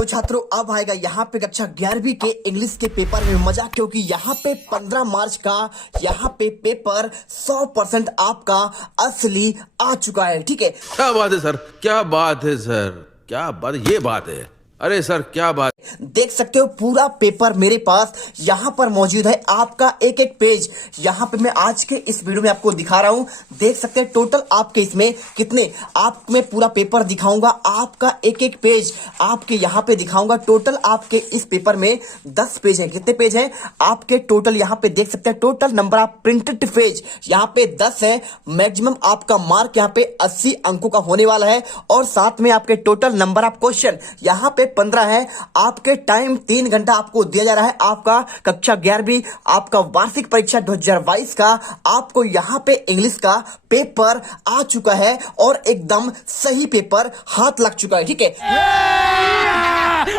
तो छात्रों अब आएगा यहाँ पे कक्षा 11वीं के इंग्लिश के पेपर में मजा, क्योंकि यहाँ पे 15 मार्च का यहाँ पे पेपर 100% आपका असली आ चुका है। ठीक है, क्या बात है सर, क्या बात है सर, क्या बात, ये बात है। अरे सर क्या बात, देख सकते हो पूरा पेपर मेरे पास यहाँ पर मौजूद है। आपका एक एक पेज यहाँ पे मैं आज के इस वीडियो में आपको दिखा रहा हूँ। देख सकते हैं टोटल आपके इसमें कितने, आप में पूरा पेपर दिखाऊंगा, आपका एक एक पेज आपके यहाँ पे दिखाऊंगा। टोटल आपके इस पेपर में 10 पेज हैं। कितने पेज हैं आपके टोटल? यहाँ पे देख सकते हैं total number of printed page यहाँ पे 10 है। मैक्सिमम आपका मार्क यहाँ पे 80 अंकों का होने वाला है और साथ में आपके टोटल नंबर ऑफ क्वेश्चन यहाँ पे 15 है। आपके टाइम 3 घंटा आपको दिया जा रहा है। आपका कक्षा 11वीं आपका वार्षिक परीक्षा 2022 का आपको यहाँ पे इंग्लिश का पेपर आ चुका है और एकदम सही पेपर हाथ लग चुका है। ठीक है,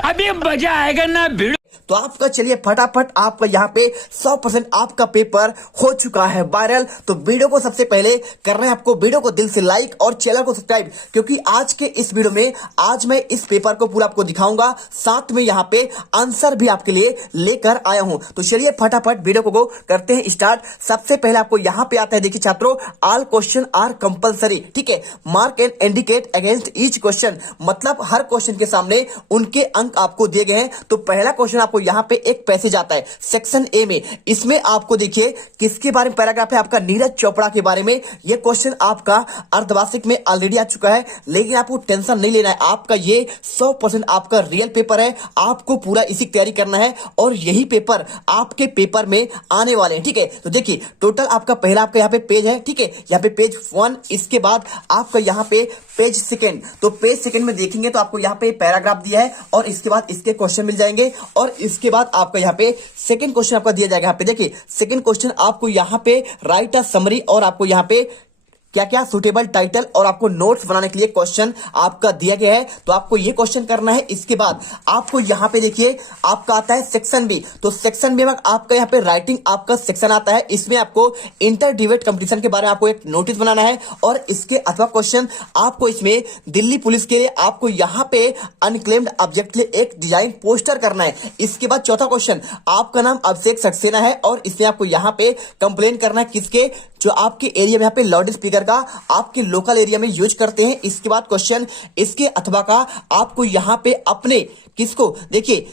अभी मजा आएगा ना भिड़। तो आपका चलिए फटाफट आपका यहाँ पे 100% आपका पेपर हो चुका है वायरल। तो वीडियो को सबसे पहले करना है आपको वीडियो को दिल से लाइक और चैनल को सब्सक्राइब, क्योंकि आज के इस वीडियो में आज मैं इस पेपर को पूरा आपको दिखाऊंगा, साथ में यहाँ पे आंसर भी आपके लिए लेकर आया हूं। तो चलिए फटाफट वीडियो को करते हैं स्टार्ट। सबसे पहले आपको यहाँ पे आता है, देखिए छात्रों, ऑल क्वेश्चन आर कंपलसरी। ठीक है, mark and indicate against each question, मतलब हर क्वेश्चन के सामने उनके अंक आपको दिए गए हैं। तो पहला क्वेश्चन आपको यहाँ पे एक पैसेज आता है सेक्शन ए में। इसमें आपको देखिए किसके बारे में पैराग्राफ है, आपका नीरज चोपड़ा के बारे में। यह क्वेश्चन आपका अर्धवार्षिक में ऑलरेडी आ चुका है, लेकिन आपको टेंशन नहीं लेना है। आपका ये 100% आपका रियल पेपर है, आपको पूरा इसी की तैयारी करना है और यही पेपर आपके पेपर में आने वाले हैं। ठीक है, तो देखिए टोटल आपका पहला आपका यहाँ पे पेज है। ठीक है, यहाँ पे पेज 1, इसके बाद आपका यहाँ पे पेज सेकेंड। तो पेज सेकेंड में देखेंगे तो आपको यहाँ पे पैराग्राफ दिया है और इसके बाद इसके क्वेश्चन मिल जाएंगे और इसके बाद आपका यहाँ पे सेकंड क्वेश्चन आपका दिया जाएगा। यहाँ पे देखिए सेकंड क्वेश्चन आपको यहाँ पे राइट अ समरी और आपको यहाँ पे क्या क्या सुटेबल टाइटल और आपको नोट्स बनाने के लिए क्वेश्चन आपका दिया गया है। तो आपको ये क्वेश्चन करना है। इसके बाद आपको यहाँ पे देखिए आपका आता है सेक्शन बी। तो सेक्शन बी में आपका यहाँ पे राइटिंग आपका सेक्शन आता है। इसमें आपको इंटर डिबेट कंपटीशन के बारे में आपको एक नोटिस बनाना है और इसके अथवा क्वेश्चन आपको इसमें दिल्ली पुलिस के लिए आपको यहाँ पे अनक्लेम्ड ऑब्जेक्ट के लिए एक डिजाइन पोस्टर करना है। इसके बाद चौथा क्वेश्चन, आपका नाम अभिषेक सक्सेना है और इसमें आपको यहाँ पे कंप्लेन करना है किसके, जो आपके एरिया में यहाँ पे लाउड स्पीकर का आपके लोकल एरिया में यूज करते हैं। इसके बाद क्वेश्चन इसके अथवा का आपको यहाँ पे अपने किसको, देखिए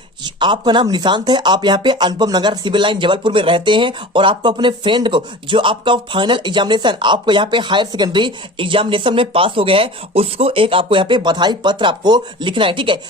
आपका नाम निशांत है, आप यहाँ पे अनुपम नगर सिविल लाइन जबलपुर में रहते हैं और आपको अपने फ्रेंड को जो आपका फाइनल एग्जामिनेशन आपको यहाँ पे हायर सेकेंडरी एग्जामिनेशन में पास हो गया है, उसको एक आपको यहाँ पे बधाई पत्र आपको लिखना है। ठीक है,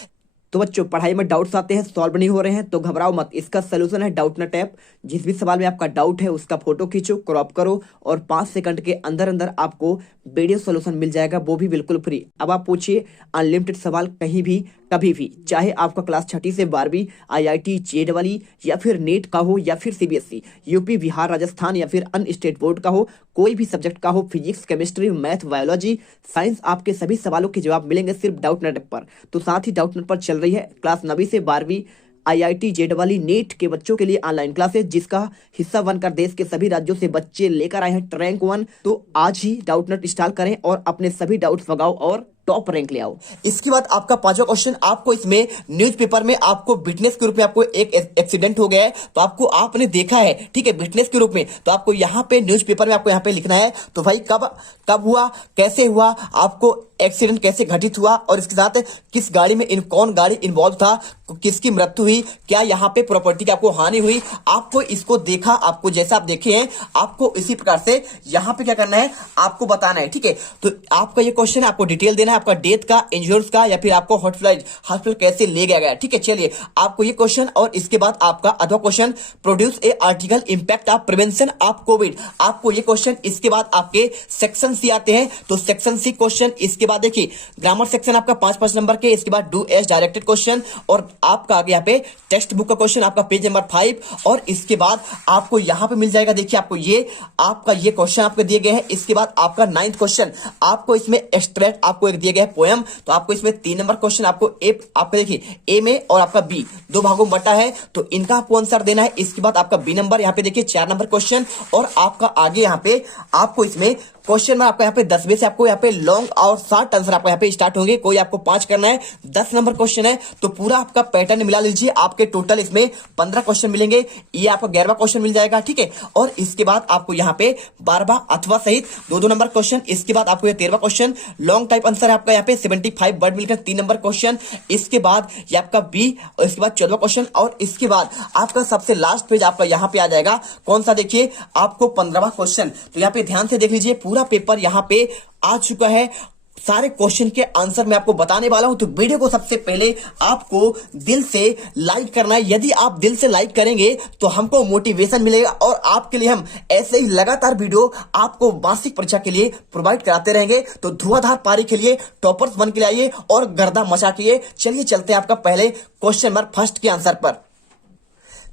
तो बच्चों पढ़ाई में डाउट्स आते हैं, सॉल्व नहीं हो रहे हैं तो घबराओ मत, इसका सोल्यूशन है डाउट नट ऐप। जिस भी सवाल में आपका डाउट है उसका फोटो खींचो, क्रॉप करो और 5 सेकंड के अंदर अंदर आपको वीडियो सोल्यूशन मिल जाएगा, वो भी बिल्कुल फ्री। अब आप पूछिए अनलिमिटेड सवाल कहीं भी कभी भी, चाहे आपका क्लास 6ठी से 12वीं IIT जेड वाली या फिर नीट का हो या फिर CBSE यूपी बिहार राजस्थान या फिर अन्य स्टेट बोर्ड का हो, कोई भी सब्जेक्ट का हो, physics chemistry math biology science, आपके सभी सवालों के जवाब मिलेंगे सिर्फ डाउट नेट पर। तो साथ ही डाउट नेट पर चल रही है क्लास 9वीं से 12वीं IIT जेड वाली नीट के बच्चों के लिए ऑनलाइन क्लासेस, जिसका हिस्सा बनकर देश के सभी राज्यों से बच्चे लेकर आए हैं रैंक 1। तो आज ही डाउट नेट इंस्टॉल करें और अपने सभी डाउट्स भगाओ और टॉप रैंक ले आओ। इसके बाद आपका 5वां क्वेश्चन, आपको इसमें न्यूज़पेपर में आपको विटनेस के रूप में आपको एक एक्सीडेंट हो गया है, तो आपको आपने देखा है, ठीक है, विटनेस के रूप में, तो आपको यहाँ पे न्यूज़पेपर में आपको यहाँ पे लिखना है। तो भाई कब हुआ, कैसे हुआ, आपको एक्सीडेंट कैसे घटित हुआ और इसके साथ किस गाड़ी में कौन गाड़ी इन्वॉल्व था, किसकी मृत्यु हुई, क्या यहाँ पे प्रॉपर्टी की आपको हानि हुई, आपको इसको देखा, आपको जैसा आप देखे हैं आपको इसी प्रकार से यहाँ पे क्या करना है आपको बताना है। ठीक है, तो आपका ये क्वेश्चन है, आपको डिटेल देना है, आपका डेथ का, इंश्योरेंस का या फिर आपको हॉस्पिटल कैसे ले गया गया। ठीक है, चलिए आपको ये क्वेश्चन और इसके बाद आपका अगला question, produce a article impact of prevention of Covid. आपको ये क्वेश्चन इसके बाद आपके सेक्शन सी आते हैं। तो सेक्शन सी क्वेश्चन, इसके बाद देखिए ग्रामर सेक्शन आपका 5 नंबर के, इसके बाद डू एस डायरेक्टेड क्वेश्चन और आपका आगे यहाँ पे टेक्स्ट बुक का क्वेश्चन आपका पेज नंबर 5 और इसके बाद आपको यहाँ पे मिल जाएगा, देखिए आपको ये आपका ये क्वेश्चन आपको दिए गए हैं। इसके बाद आपका 9th क्वेश्चन, आपको इसमें एक्सट्रैक्ट आपको एक दिया गया है पोएम, तो आपको इसमें 3 नंबर क्वेश्चन आपको आपका देखिए ए में और आपका बी 2 भागों में बटा है, तो इनका आपको आंसर देना है। इसके बाद आपका बी नंबर, यहाँ पे देखिए 4 नंबर क्वेश्चन और आपका आगे यहाँ पे आपको इसमें क्वेश्चन में आपको यहाँ पे 10 से आपको यहाँ पे लॉन्ग और शॉर्ट आंसर आपको यहाँ पे स्टार्ट होंगे। कोई आपको 5 करना है, 10 नंबर क्वेश्चन है तो पूरा आपका पैटर्न मिला लीजिए, आपके टोटल इसमें 15 क्वेश्चन मिलेंगे। ये आपका 11वां क्वेश्चन मिल जाएगा, ठीक है। और इसके बाद आपको यहाँ पे 12वां अथवा सहित 2-2 नंबर क्वेश्चन। इसके बाद आपको ये 13वां क्वेश्चन लॉन्ग टाइप आंसर है आपका यहाँ पे 75 वर्ड मिलकर 3 नंबर क्वेश्चन। इसके बाद ये आपका बी और इसके बाद 14वां क्वेश्चन और इसके बाद आपका सबसे लास्ट पेज आपका यहाँ पे आ जाएगा कौन सा, देखिए आपको 15वां क्वेश्चन। तो यहाँ पे ध्यान से देख लीजिए, पूरा पेपर यहाँ पे आ चुका है, सारे क्वेश्चन के आंसर मैं आपको बताने वाला हूं। तो वीडियो को सबसे पहले आपको दिल से लाइक करना है। यदि आप दिल से लाइक करेंगे तो हमको मोटिवेशन मिलेगा और आपके लिए हम ऐसे ही लगातार वीडियो आपको वार्षिक परीक्षा के लिए प्रोवाइड कराते रहेंगे। तो धुआंधार पारी के लिए टॉपर्स बन के आइए और गर्दा मचा के। चलिए चलते हैं आपका पहले क्वेश्चन नंबर फर्स्ट के आंसर पर।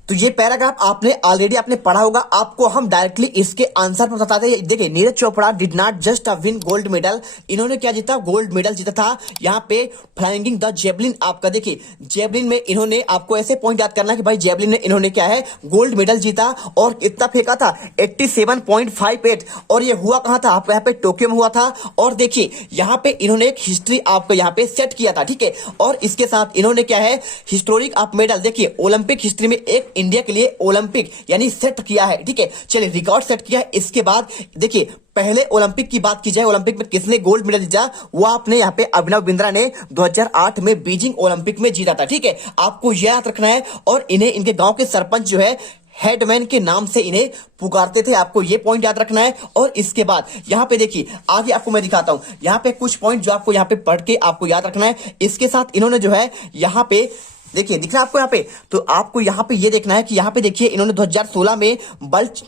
तो ये पैराग्राफ आपने ऑलरेडी आपने पढ़ा होगा, आपको हम डायरेक्टली इसके आंसर पर बताते हैं। देखिए, Neeraj Chopra did not just win gold medal, इन्होंने क्या जीता, गोल्ड मेडल जीता था। यहाँ पे फ्लाइंगिंग द जेवलिन, आपका देखिए जेवलिन में इन्होंने, आपको ऐसे पॉइंट याद करना है कि भाई जेवलिन में इन्होंने क्या है, गोल्ड मेडल जीता। और कितना फेंका था, 87.58। और ये हुआ कहां था, आपको यहाँ पे टोक्यो में हुआ था। और देखिए यहाँ पे इन्होंने एक हिस्ट्री आपको यहाँ पे सेट किया था, ठीक है। और इसके साथ इन्होंने क्या है, हिस्टोरिक ऑफ मेडल, देखिए ओलंपिक हिस्ट्री में एक इंडिया के लिए ओलंपिक यानी सेट किया है, ठीक है। चलिए रिकॉर्ड सेट किया है। इसके बाद देखिए पहले ओलंपिक की बात की जाए, ओलंपिक में किसने गोल्ड मेडल जीता, वो आपने यहाँ पे अभिनव बिंद्रा ने 2008 में बीजिंग ओलंपिक में जीता था, ठीक है। आपको यह याद रखना है। और इन्हें इनके गांव के सरपंच जो है हेडमैन के नाम से इन्हें पुकारते थे, आपको ये पॉइंट याद रखना है। और इसके बाद यहाँ पे देखिए आगे आपको मैं दिखाता हूं, यहाँ पे कुछ पॉइंट जो आपको यहाँ पे पढ़ के आपको याद रखना है। इसके साथ इन्होंने जो है यहाँ पे देखिए, दिख रहा है आपको यहाँ पे, तो आपको यहाँ पे ये देखना है कि यहाँ पे देखिए इन्होंने 2016 में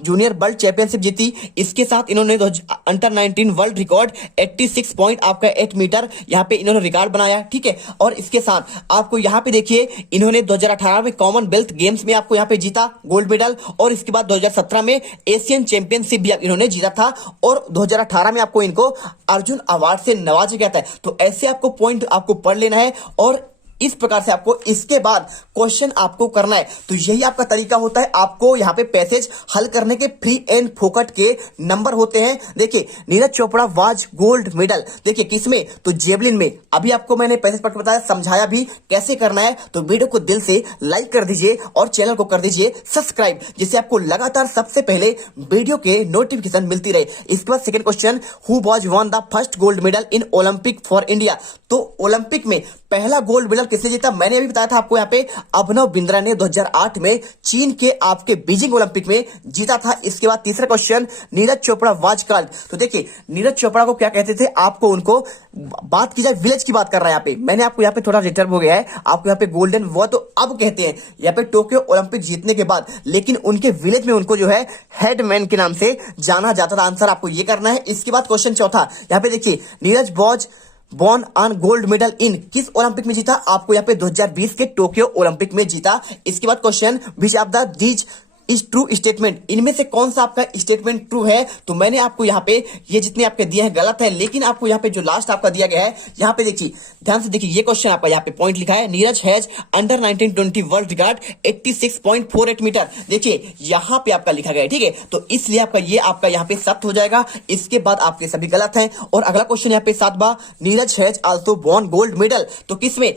जूनियर वर्ल्ड चैंपियनशिप जीती। इसके साथ इन्होंने अंडर 19 वर्ल्ड रिकॉर्ड 86.8 मीटर यहाँ पे इन्होंने रिकॉर्ड बनाया, ठीक है। और इसके साथ आपको यहाँ पे देखिए इन्होंने 2018 में कॉमनवेल्थ गेम्स में आपको यहाँ पे जीता गोल्ड मेडल। और इसके बाद 2017 में एशियन चैंपियनशिप भी इन्होंने जीता था। और 2018 में आपको इनको अर्जुन अवार्ड से नवाजा गया था। तो ऐसे आपको पॉइंट आपको पढ़ लेना है और इस प्रकार से आपको इसके बाद क्वेश्चन आपको करना है। तो यही आपका तरीका होता है, आपको यहाँ पे पैसेज हल करने के फ्री एंड फोकट के नंबर होते हैं। देखिए Neeraj Chopra was gold medal, देखिए किसमें, तो जेवलिन में। अभी आपको मैंने पैसेज पढ़ के बताया, समझाया भी कैसे करना है। तो वीडियो को दिल से लाइक कर दीजिए और चैनल को कर दीजिए सब्सक्राइब, जिससे आपको लगातार सबसे पहले वीडियो के नोटिफिकेशन मिलती रहे। इसके बाद second question, who was one the first gold medal in Olympic for India. तो ओलंपिक में पहला गोल्ड मेडल किसने जीता, मैंने अभी बताया था आपको यहाँ पे, अभिनव बिंद्रा ने 2008 में चीन के आपके बीजिंग ओलंपिक में जीता था। इसके बाद तीसरा question, Neeraj Chopra was called. तो देखिए नीरज चोपड़ा को क्या कहते थे, आपको उनको बात की जाए विलेज की बात कर रहा है यहाँ पे, मैंने आपको यहाँ पे थोड़ा रिटर्न हो गया है, आपको यहाँ पे गोल्डन वो तो अब कहते हैं यहाँ पे टोक्यो ओलंपिक जीतने के बाद, लेकिन उनके विलेज में उनको जो है हेडमैन के नाम से जाना जाता था। आंसर आपको ये करना है। इसके बाद क्वेश्चन चौथा, यहाँ पे देखिए Neeraj was born on gold medal in, किस ओलंपिक में जीता, आपको यहाँ पे 2020 के टोक्यो ओलंपिक में जीता। इसके बाद question, which of the these is true statement, इनमें से कौन सा आपका स्टेटमेंट ट्रू है। तो मैंने आपको यहाँ पे ये जितने आपके दिए हैं गलत है, लेकिन आपको यहाँ पे जो लास्ट आपका दिया गया है, यहाँ पे देखिए ध्यान से देखिए, ये क्वेश्चन आपका यहाँ पे पॉइंट लिखा है, Neeraj has under 1920 world record 86.48 metre. देखिए यहाँ पे आपका लिखा गया है, ठीक है। तो इसलिए आपका ये आपका यहाँ पे सत्य हो जाएगा। इसके बाद आपके सभी गलत हैं। और अगला क्वेश्चन यहाँ पे 7वां, Neeraj has also won gold medal. तो किसमें,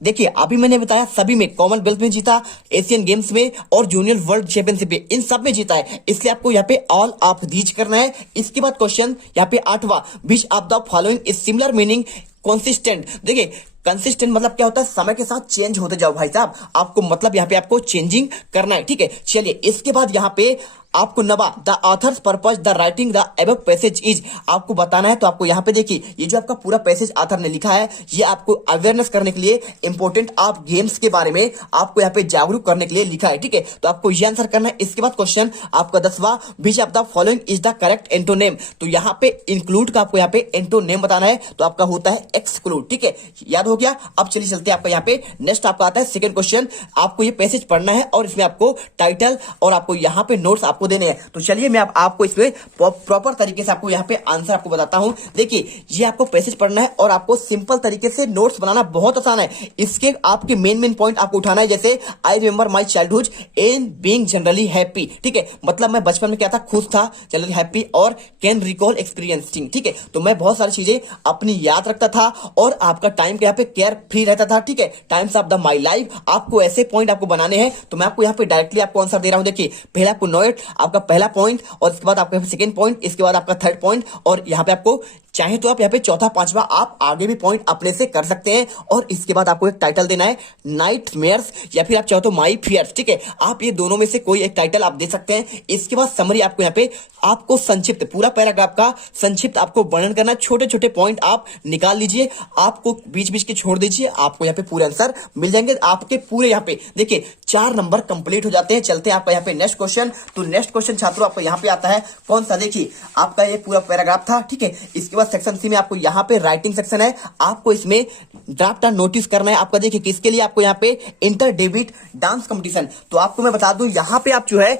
देखिए अभी मैंने बताया सभी में, कॉमनवेल्थ में जीता, एशियन गेम्स में और जूनियर वर्ल्ड चैंपियनशिप में, इन सब में जीता है। इसलिए आपको यहाँ पे ऑल ऑफ दीज करना है। इसके बाद क्वेश्चन यहाँ पे 8वां, which of the following is similar meaning consistent. देखिए कंसिस्टेंट मतलब क्या होता है, समय के साथ चेंज होते जाओ भाई साहब, आपको मतलब यहाँ पे आपको चेंजिंग करना है, ठीक है। चलिए इसके बाद यहाँ पे आपको नवा, the author's purpose the writing the above passage is, आपको बताना है। तो आपको यहाँ पे देखिए ये जो आपका पूरा पैसेज ऑथर ने लिखा है, ये आपको अवेयरनेस करने के लिए, इंपॉर्टेंट ऑफ गेम्स के बारे में आपको यहाँ पे जागरूक करने के लिए लिखा है, ठीक है। तो आपको ये आंसर करना है। इसके बाद क्वेश्चन आपका 10वां, which of the following is the correct antonym. तो यहाँ पे इंक्लूड का आपको यहाँ पे एंटोनेम बताना है, तो आपका होता है एक्सक्लूड, ठीक है। याद हो गया। अब चलिए चलते हैं आपका यहाँ पे नेक्स्ट आपका आता है सेकंड क्वेश्चन। आपको ये पैसेज पढ़ना है और इसमें आपको टाइटल और आपको यहाँ पे नोट्स आपको आपको देने हैं। तो चलिए मैं आपको इसमें प्रॉपर तरीके से आपको यहाँ पे आंसर आपको बताता हूँ। देखिए ये आपको पैसेज पढ़ना है और आपको सिंपल तरीके से नोट्स बनाना बहुत आसान है। इसके आपके मेन पॉइंट आपको उठाना है, जैसे I remember my childhood in being generally happy. ठीक है, मतलब मैं बचपन में क्या था, खुश था, जनरली हैप्पी, और कैन रिकॉल एक्सपीरियंसिंग। ठीक है, तो मैं बहुत सारी चीजें अपनी याद रखता था और आपका टाइम के यहाँ पे केयर फ्री रहता था। ठीक है, times of the my life, आपको ऐसे पॉइंट आपको बनाने हैं। तो मैं आपको यहाँ पे डायरेक्टली आपको आंसर दे रहा हूं। देखिए पहला आपको नोट, आपका पहला पॉइंट, और इसके बाद आपका सेकंड पॉइंट, इसके बाद आपका थर्ड पॉइंट, और यहाँ पे आपको चाहे तो आप यहाँ पे चौथा पांचवा आप आगे भी पॉइंट अपने से कर सकते हैं। और इसके बाद आपको एक टाइटल देना है, नाइटमेयर्स, या फिर आप चाहो तो माई फियर्स। ठीक है, आप ये दोनों में से कोई एक टाइटल आप दे सकते हैं। इसके बाद समरी आपको यहाँ पे आपको संक्षिप्त पूरा पैराग्राफ का संक्षिप्त आपको वर्णन करना, छोटे छोटे पॉइंट आप निकाल लीजिए, आपको बीच बीच के छोड़ दीजिए, आपको यहाँ पे पूरे आंसर मिल जाएंगे। आपके पूरे यहाँ पे देखिए 4 नंबर कंप्लीट हो जाते हैं। चलते हैं आपका यहाँ पे नेक्स्ट क्वेश्चन। तो नेक्स्ट क्वेश्चन छात्रों आपको यहाँ पे आता है कौन सा, देखिए आपका ये पूरा पैराग्राफ था। ठीक है, इसके बाद सेक्शन सी में आपको यहाँ पे राइटिंग सेक्शन है, आपको इसमें ड्राफ्ट नोटिस करना है आपका। देखिए किसके लिए, आपको यहाँ पे इंटर डेबिट डांस कंपटीशन। तो आपको मैं बता दूं यहाँ पे आप जो है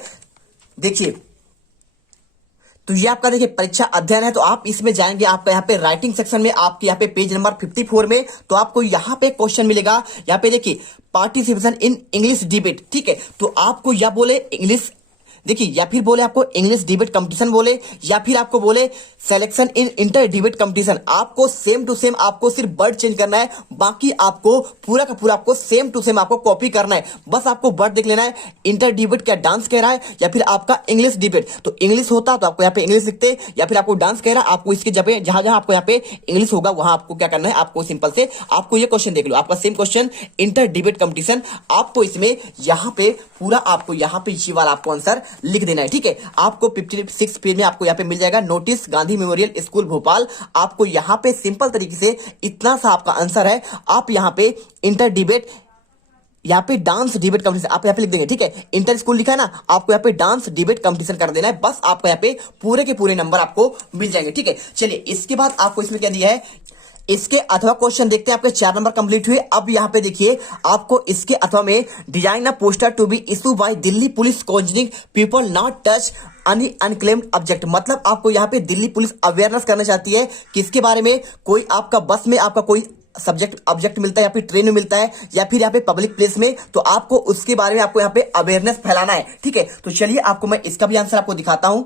देखिए, तो ये आपका देखिए परीक्षा अध्ययन है, तो आप इसमें जाएंगे, आपका यहाँ पे राइटिंग सेक्शन में आपके यहाँ पे पेज नंबर 54 में, तो आपको यहाँ पे क्वेश्चन मिलेगा। यहाँ पे देखिए पार्टिसिपेशन इन इंग्लिश डिबेट। ठीक है, तो आपको या बोले इंग्लिश, देखिए या फिर बोले आपको इंग्लिश डिबेट कंपटीशन बोले, या फिर आपको बोले selection in inter debate competition. आपको सेम टू सेम आपको सिर्फ वर्ड चेंज करना है, बाकी आपको पूरा का पूरा आपको सेम टू सेम आपको कॉपी करना है। बस आपको वर्ड देख लेना है, इंटर डिबेट क्या डांस कह रहा है, या फिर आपका इंग्लिश डिबेट। तो इंग्लिश होता तो आपको यहाँ पे इंग्लिश लिखते, या फिर आपको डांस कह रहा है, आपको इसके जगह जहां जहां आपको यहाँ पे इंग्लिश होगा वहां आपको क्या करना है, आपको सिंपल से आपको ये क्वेश्चन देख लो, आपका same question inter debate competition. आपको इसमें यहाँ पे पूरा आपको यहाँ पे ये वाला आपको आंसर लिख देना है। ठीक है, आपको 56 पेज में आपको यहाँ पे मिल जाएगा, notice Gandhi memorial school Bhopal. आपको यहाँ पे सिंपल तरीके से इतना सा आपका आंसर है। आप यहाँ पे इंटर डिबेट, यहाँ पे डांस डिबेट कंपटीशन आप यहाँ पे लिख देंगे। ठीक है, इंटर स्कूल लिखा है ना, आपको यहाँ पे डांस डिबेट कंपटीशन कर देना है, बस आपको यहाँ पे पूरे के पूरे नंबर आपको मिल जाएंगे। ठीक है, चलिए इसके बाद आपको इसमें क्या दिया है, इसके अथवा क्वेश्चन देखते हैं। आपके 4 नंबर कंप्लीट हुए। अब यहाँ पे देखिए आपको इसके अथवा में design a poster to be issue by Delhi police cautioning people not touch unclaimed object. मतलब आपको यहाँ पे दिल्ली पुलिस अवेयरनेस करना चाहती है किसके बारे में, कोई आपका बस में आपका कोई सब्जेक्ट ऑब्जेक्ट मिलता है, या फिर ट्रेन में मिलता है, या फिर यहाँ पे पब्लिक प्लेस में, तो आपको उसके बारे में आपको यहाँ पे अवेयरनेस फैलाना है। ठीक है, तो चलिए आपको मैं इसका भी आंसर आपको दिखाता हूं।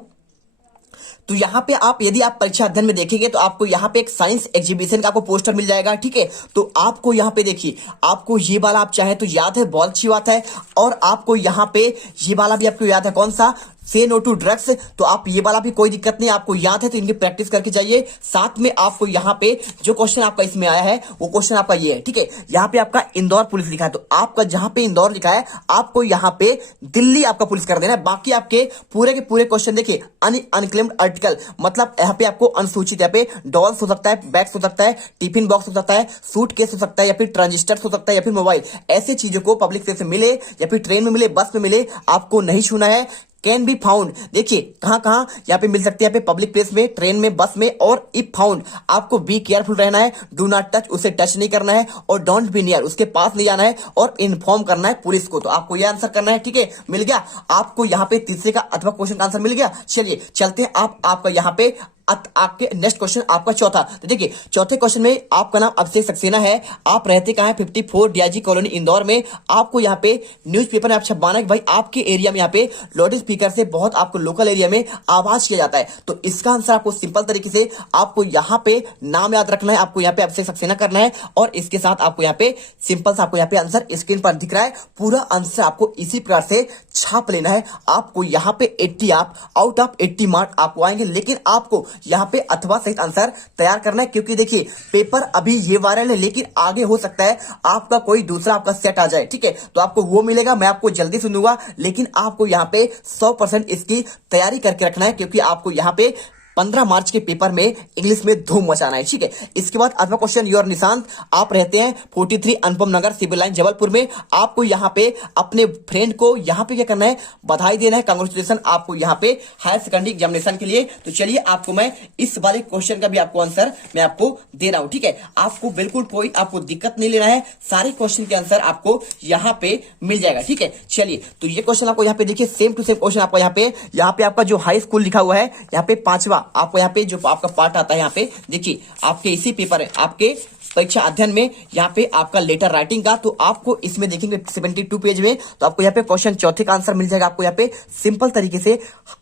तो यहाँ पे आप यदि आप परीक्षा अध्ययन में देखेंगे तो आपको यहाँ पे एक साइंस एग्जीबिशन का आपको पोस्टर मिल जाएगा। ठीक है, तो आपको यहाँ पे देखिए, आपको ये वाला आप चाहे तो याद है, बहुत अच्छी बात है। और आपको यहाँ पे ये वाला भी आपको याद है, कौन सा, से नो टू ड्रग्स। तो आप ये वाला भी कोई दिक्कत नहीं, आपको याद है तो इनकी प्रैक्टिस करके जाइए। साथ में आपको यहाँ पे जो क्वेश्चन आपका इसमें आया है वो क्वेश्चन आपका ये है। ठीक है, यहाँ पे आपका इंदौर पुलिस लिखा है, तो आपका जहां पे इंदौर लिखा है आपको यहाँ पे दिल्ली आपका पुलिस कर देना है। बाकी आपके पूरे के पूरे क्वेश्चन देखिए अनक्लेम्ड आर्टिकल, मतलब यहाँ पे आपको अनुसूचित, यहाँ पे डॉल्स हो सकता है, बैग्स हो सकता है, टिफिन बॉक्स हो सकता है, सूट केस हो सकता है, या फिर ट्रांजिस्टर हो सकता है, या फिर मोबाइल, ऐसे चीजों को पब्लिक प्लेस में मिले या फिर ट्रेन में मिले, बस में मिले, आपको नहीं छूना है। कैन बी फाउंड, देखिए कहां कहां यहाँ पे मिल सकती है, यहाँ पे पब्लिक प्लेस में, ट्रेन में, बस में। और इफ फाउंड आपको बी केयरफुल रहना है, डू नॉट टच, उसे टच नहीं करना है, और डोंट बी नियर, उसके पास नहीं जाना है, और इन्फॉर्म करना है पुलिस को। तो आपको यह आंसर करना है। ठीक है, मिल गया आपको यहाँ पे तीसरे का अथवा क्वेश्चन का आंसर मिल गया। चलिए चलते हैं आपका यहाँ पे आपके नेक्स्ट क्वेश्चन आपका चौथा। तो देखिए चौथे क्वेश्चन में आपका नाम अभिषेक सक्सेना है, आप रहते कहां है, 54 डीआईजी कॉलोनी इंदौर में। आपको यहाँ पे न्यूज़पेपर में आप छपवाना है कि भाई आपके एरिया में यहाँ पे लाउड स्पीकर से बहुत आपको लोकल एरिया में आवाज किया जाता है। तो इसका आंसर आपको सिंपल तरीके से आपको यहाँ पे नाम याद रखना है, आपको यहाँ पे अभिषेक सक्सेना करना है, और इसके साथ आपको यहाँ पे सिंपल से आपको यहाँ पे आंसर स्क्रीन पर दिख रहा है, पूरा आंसर आपको इसी प्रकार से छाप लेना है। आपको यहाँ पे 80 आप आउट ऑफ 80 मार्क आपको आएंगे, लेकिन आपको यहाँ पे अथवा सहित आंसर तैयार करना है, क्योंकि देखिए पेपर अभी ये वायरल है, लेकिन आगे हो सकता है आपका कोई दूसरा आपका सेट आ जाए। ठीक है, तो आपको वो मिलेगा, मैं आपको जल्दी सुनूंगा, लेकिन आपको यहाँ पे 100% इसकी तैयारी करके रखना है, क्योंकि आपको यहाँ पे 15 मार्च के पेपर में इंग्लिश में धूम मचाना है, ठीक है। इसके बाद अगला क्वेश्चन, योर निशांत, आप रहते हैं 43 अनुपम नगर सिविल लाइन जबलपुर में। आपको यहाँ पे अपने फ्रेंड को यहाँ पे क्या करना है, बधाई देना है, कांग्रेचुलेशन आपको यहाँ पे हायर सेकेंडरी एग्जामिनेशन के लिए। तो चलिए आपको मैं इस वाले क्वेश्चन का भी आपको आंसर मैं आपको दे रहा हूं, ठीक है। आपको बिल्कुल कोई आपको दिक्कत नहीं लेना है, सारे क्वेश्चन के आंसर आपको यहाँ पे मिल जाएगा, ठीक है। चलिए तो ये क्वेश्चन आपको यहाँ पे देखिए, सेम टू सेम क्वेश्चन आपको यहाँ पे आपका जो हाई स्कूल लिखा हुआ है यहाँ पे 5वां आपको यहाँ पे जो आपका पार्ट आता है, यहाँ पे देखिए आपके इसी पेपर है, आपके परीक्षा अध्ययन में यहाँ पे आपका लेटर राइटिंग का। तो आपको इसमें देखेंगे 72 पेज में, तो आपको यहाँ पे क्वेश्चन चौथे का आंसर मिल जाएगा। आपको यहाँ पे सिंपल तरीके से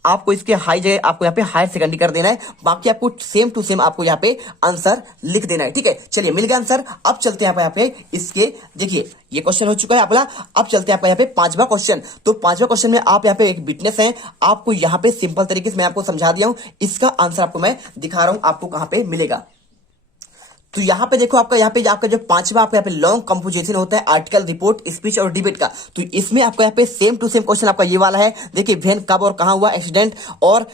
आपको इसके हाई जगह आपको यहाँ पे हायर सेकेंडरी कर देना है, बाकी आपको सेम टू सेम आपको यहाँ पे आंसर लिख देना है, ठीक है। चलिए मिल गया आंसर। अब चलते हैं यहाँ पे इसके, देखिए ये क्वेश्चन हो चुका है अगला। अब चलते हैं आपका यहाँ पे 5वां क्वेश्चन। तो 5वां क्वेश्चन में आप यहाँ पे एक विटनेस है, आपको यहाँ पे सिंपल तरीके से मैं आपको समझा दिया हूं, इसका आंसर आपको मैं दिखा रहा हूं आपको कहां पे मिलेगा। तो यहाँ पे देखो आपका जो 5वां आपका यहाँ पे लॉन्ग कंपोजिशन होता है, आर्टिकल, रिपोर्ट, स्पीच और डिबेट का। तो इसमें आपका यहाँ पे सेम टू सेम क्वेश्चन आपका ये वाला है। देखिए व्हेन, कब और कहां हुआ एक्सीडेंट, और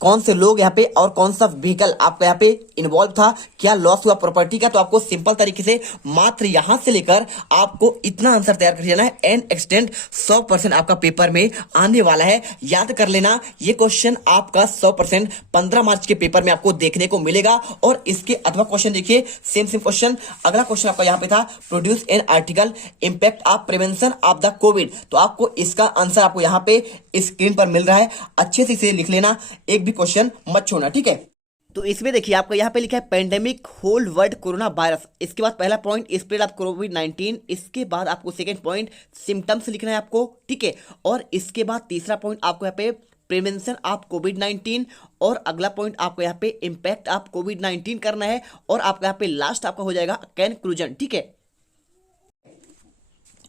कौन से लोग यहाँ पे और कौन सा व्हीकल आपका यहाँ पे इन्वॉल्व था, क्या लॉस हुआ प्रॉपर्टी का। तो आपको सिंपल तरीके से मात्र यहां से लेकर आपको इतना आंसर तैयार कर लेना है, एन एक्सटेंट 100% आपका पेपर में आने वाला है। याद कर लेना, ये क्वेश्चन आपका 100% 15 मार्च के पेपर में आपको देखने को मिलेगा। और इसके अथवा क्वेश्चन देखिए, सेम क्वेश्चन, अगला क्वेश्चन आपका यहाँ पे था, produce an article impact of prevention of the Covid. तो आपको इसका आंसर आपको यहाँ पे स्क्रीन पर मिल रहा है, अच्छे से इसे लिख लेना, एक भी क्वेश्चन मत छोड़ना, ठीक है। तो इसमें देखिए आपको यहाँ पे लिखा है pandemic whole world corona virus. इसके बाद पहला पॉइंट स्प्रेड ऑफ कोविड-19, इसके बाद आपको सेकंड पॉइंट सिम्टम्स लिखना है आपको, ठीक है। और इसके बाद तीसरा पॉइंट आपको यहाँ पे प्रिवेंशन ऑफ कोविड-19, और अगला पॉइंट आपको यहाँ पे इम्पैक्ट ऑफ कोविड-19 करना है, और आपका यहाँ पे लास्ट आपका हो जाएगा कंक्लूजन, ठीक है।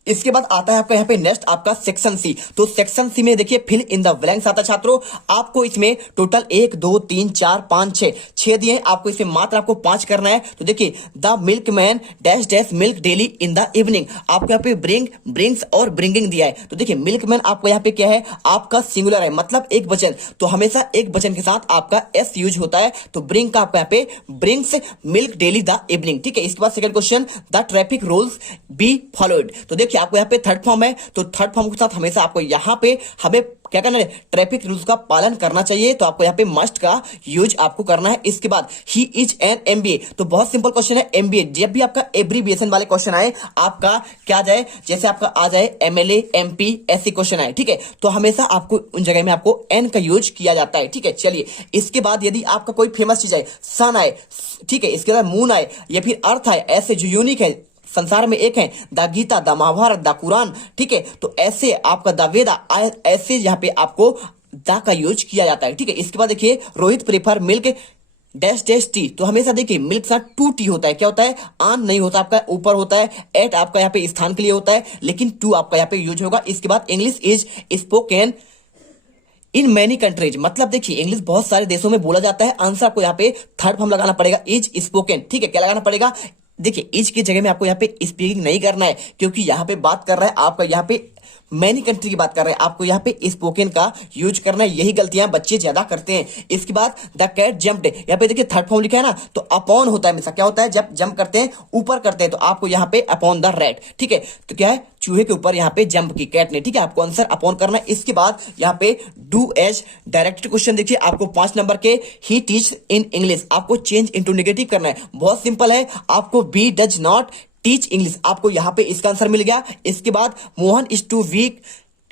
इसके बाद आता है आपका यहाँ पे नेक्स्ट आपका सेक्शन सी। तो सेक्शन सी में देखिए फिल इन द ब्लैंक्स आता है छात्रों। आपको इसमें टोटल 1 2 3 4 5 6 दिए हैं, आपको इसमें मात्र आपको 5 करना है। तो देखिए the milk man dash dash milk daily in the evening, आपको यहाँ पे ब्रिंग, ब्रिंग्स और ब्रिंगिंग दिया है। तो देखिए मिल्क मैन आपको यहाँ पे क्या है, आपका सिंगुलर है, मतलब एक वचन, तो हमेशा एक वचन के साथ आपका एस यूज होता है। तो ब्रिंग का आपका यहाँ पे brings milk daily the evening, ठीक है। इसके बाद second question, the traffic rules be followed. तो देखिए आपको यहाँ पे थर्ड फॉर्म है, तो थर्ड फॉर्म के साथ हमेशा आपको यहाँ पे हमें क्या करना है, ट्रैफिक रूल्स का पालन करना चाहिए। तो आपको यहाँ पे मस्ट का यूज आपको करना है। इसके बाद ही इज एन एमबीए, तो बहुत सिंपल क्वेश्चन है एमबीए। जब भी आपका एब्रीविएशन वाले क्वेश्चन आए, आपका क्या जाए, जैसे आपका आ जाए एमएलए, एमपी, ऐसे क्वेश्चन आए, ठीक है, तो हमेशा आपको उन जगह में आपको एन का यूज किया जाता है, ठीक है। चलिए इसके बाद यदि आपका कोई फेमस चीज आए, सन आए, ठीक है, इसके बाद मून आए या फिर अर्थ आए, ऐसे जो यूनिक है संसार में एक है, the Gita, the Mahabharata, the Quran, ठीक है, तो ऐसे आपका द वेदा, ऐसे यहाँ पे आपको द का यूज किया जाता है, ठीक है। इसके बाद देखिए Rohit prefer milk dash dash T, तो हमेशा देखिए मिल्क साथ 2 टी होता है, क्या होता है, आन नहीं होता, आपका ऊपर होता है, एट आपका यहाँ पे स्थान के लिए होता है, लेकिन 2 आपका यहाँ पे यूज होगा। इसके बाद English is spoken in many countries, मतलब देखिए इंग्लिश बहुत सारे देशों में बोला जाता है। आंसर आपको यहाँ पे थर्ड फॉर्म लगाना पड़ेगा, इज स्पोकन, ठीक है। क्या लगाना पड़ेगा, देखिए इज की जगह में आपको यहाँ पे स्पीकिंग नहीं करना है, क्योंकि यहाँ पे बात कर रहा है आपका यहाँ पे मैनी कंट्री की बात कर रहे हैं, आपको यहाँ पे स्पोकन का यूज करना है। यही गलतियां बच्चे ज्यादा करते हैं। इसके बाद द कैट जंप्ड, यहाँ पे देखिए थर्ड फॉर्म लिखा है ना, तो अपॉन होता है हमेशा, क्या होता है, जब जंप करते हैं ऊपर करते हैं, तो आपको यहाँ पे अपॉन द रैट, ठीक है, तो क्या है, चूहे के ऊपर यहाँ पे जंप की कैट ने, ठीक है, आपको आंसर अपॉन करना है। इसके बाद यहाँ पे डू एज डायरेक्टेड क्वेश्चन देखिए आपको 5 नंबर के, ही टीच इन इंग्लिश, आपको चेंज इंटू नेगेटिव करना है, बहुत सिंपल है। आपको B does not teach English, आपको यहाँ पे इसका आंसर मिल गया। इसके बाद Mohan is too weak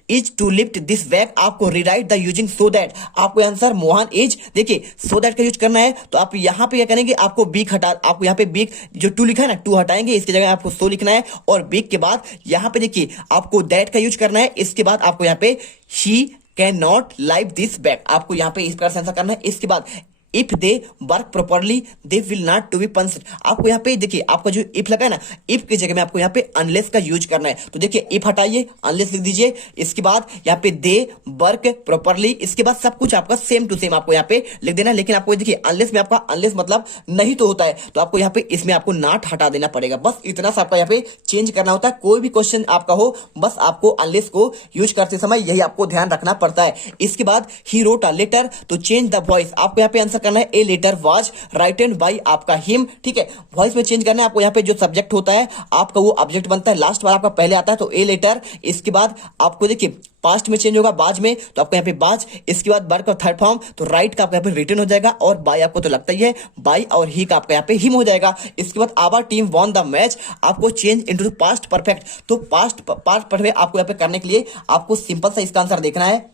is to lift this bag, आपको rewrite the using so that, आपको आंसर मोहन इज, देखिए सो दैट का यूज करना है। तो आप यहाँ पे क्या करेंगे, आपको बीक हटा, आपको यहाँ पे बीक जो 2 लिखा है ना, 2 हटाएंगे, इसकी जगह आपको सो लिखना है, और बीक के बाद यहाँ पे देखिए आपको दैट का यूज करना है। इसके बाद आपको यहाँ पे he can not live this bag, आपको यहाँ पे इस प्रकार से आंसर करना है। इसके बाद if they work properly they will not to be punished, आपको यहाँ पे देखिए आपका जो इफ लगा है ना, इफ की जगह में आपको यहाँ पे अनलेस का यूज करना है। तो देखिए इफ हटाइए, अनलेस लिख दीजिए। इसके बाद यहाँ पे दे वर्क प्रॉपरली, इसके बाद सब कुछ आपका सेम टू सेम आपको यहाँ पे लिख देना। लेकिन आपको देखिए अनलेस में आपका अनलेस मतलब नहीं तो होता है, तो आपको यहाँ पे इसमें आपको नॉट हटा देना पड़ेगा, बस इतना सा आपका यहाँ पे चेंज करना होता है। कोई भी क्वेश्चन आपका हो, बस आपको अनलेस को यूज करते समय यही आपको ध्यान रखना पड़ता है। इसके बाद ही रोट अ लेटर, तो चेंज द वॉइस, आपको यहाँ पे आंसर करना है a letter was written by आपका हिम, ठीक है। वॉइस में चेंज करना है आपको, यहाँ पे जो सब्जेक्ट होता है आपका वो ऑब्जेक्ट बनता है, लास्ट बार आपका पहले आता है तो ए लेटर, इसके बाद आपको देखिए पास्ट में चेंज होगा बाज में, तो आपको यहाँ पे बाज, इसके बाद वर्ब का थर्ड फॉर्म तो राइट का आपका यहाँ पे रिटर्न हो जाएगा, और बाय आपको तो लगता ही है बाय, और ही का आपका यहाँ पे हिम हो जाएगा। इसके बाद our team won the match, आपको चेंज इनटू पास्ट परफेक्ट, तो पास्ट परफेक्ट आपको यहाँ पे करने के लिए आपको सिंपल सा इसका आंसर देखना है।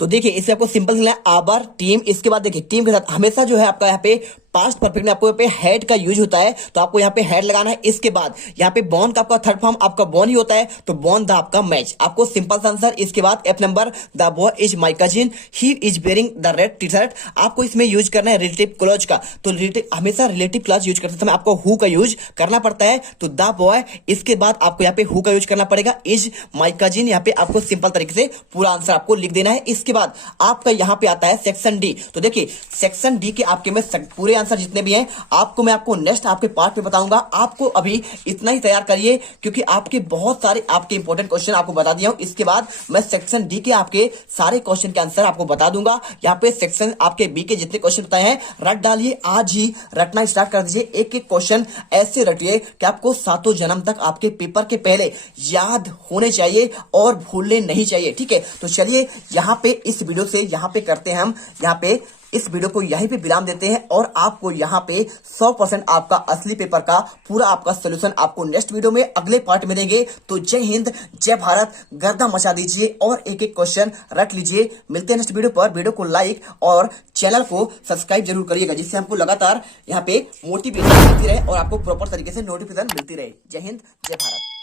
तो देखिए इससे आपको सिंपल लिखना है आवर टीम, इसके बाद देखिए टीम के साथ हमेशा जो है आपका यहाँ पे पास्ट परफेक्ट में आपको यहाँ पे हेड का यूज होता है, तो आपको यहाँ पे हेड लगाना है। इसके बाद यहाँ पे बॉन का आपका थर्ड फॉर्म आपका बॉन ही होता है, तो बॉन द आपका मैच, आपको सिंपल सा आंसर। इसके बाद F number the boy is my cousin he is wearing the red T shirt, आपको इसमें यूज करना है रिलेटिव क्लॉज का, तो हमेशा रिलेटिव क्लॉज यूज करते समय आपको हु का यूज करना पड़ता है, तो द बॉय, इसके बाद आपको यहाँ पे हु का यूज करना पड़ेगा, इज माई कजिन, यहाँ पे आपको सिंपल तरीके से पूरा आंसर आपको लिख देना है। इसके बाद आपका यहाँ पे आता है सेक्शन डी, तो देखिए सेक्शन डी के आपके में पूरे आंसर जितने भी हैं आपको मैं आपको नेक्स्ट आपके पार्ट में बताऊंगा। आपको अभी इतना ही तैयार करिए, क्योंकि आपके बहुत सारे आपके इंपॉर्टेंट क्वेश्चन आपको बता दिया हूं। इसके बाद मैं सेक्शन डी के आपके सारे क्वेश्चन के आंसर आपको बता दूंगा। यहाँ पे सेक्शन आपके बी के जितने क्वेश्चन बताए हैं रट डालिए, आज ही रटना स्टार्ट कर दीजिए। एक एक क्वेश्चन ऐसे रटिए कि आपको सातों जन्म तक आपके पेपर के पहले याद होने चाहिए और भूलने नहीं चाहिए, ठीक है। तो चलिए यहाँ पे इस वीडियो से यहाँ पे करते हैं हम, यहाँ पे इस वीडियो को यहीं पे विराम देते हैं, और आपको यहाँ पे 100% आपका असली पेपर का पूरा आपका सोल्यूशन आपको नेक्स्ट वीडियो में अगले पार्ट में देंगे। तो जय हिंद, जय भारत, गर्दा मचा दीजिए और एक एक क्वेश्चन रट लीजिए। मिलते हैं नेक्स्ट वीडियो पर, वीडियो को लाइक और चैनल को सब्सक्राइब जरूर करिएगा, जिससे हमको लगातार यहाँ पे मोटिवेशन मिलती रहे और आपको प्रॉपर तरीके से नोटिफिकेशन मिलती रहे। जय हिंद, जय भारत।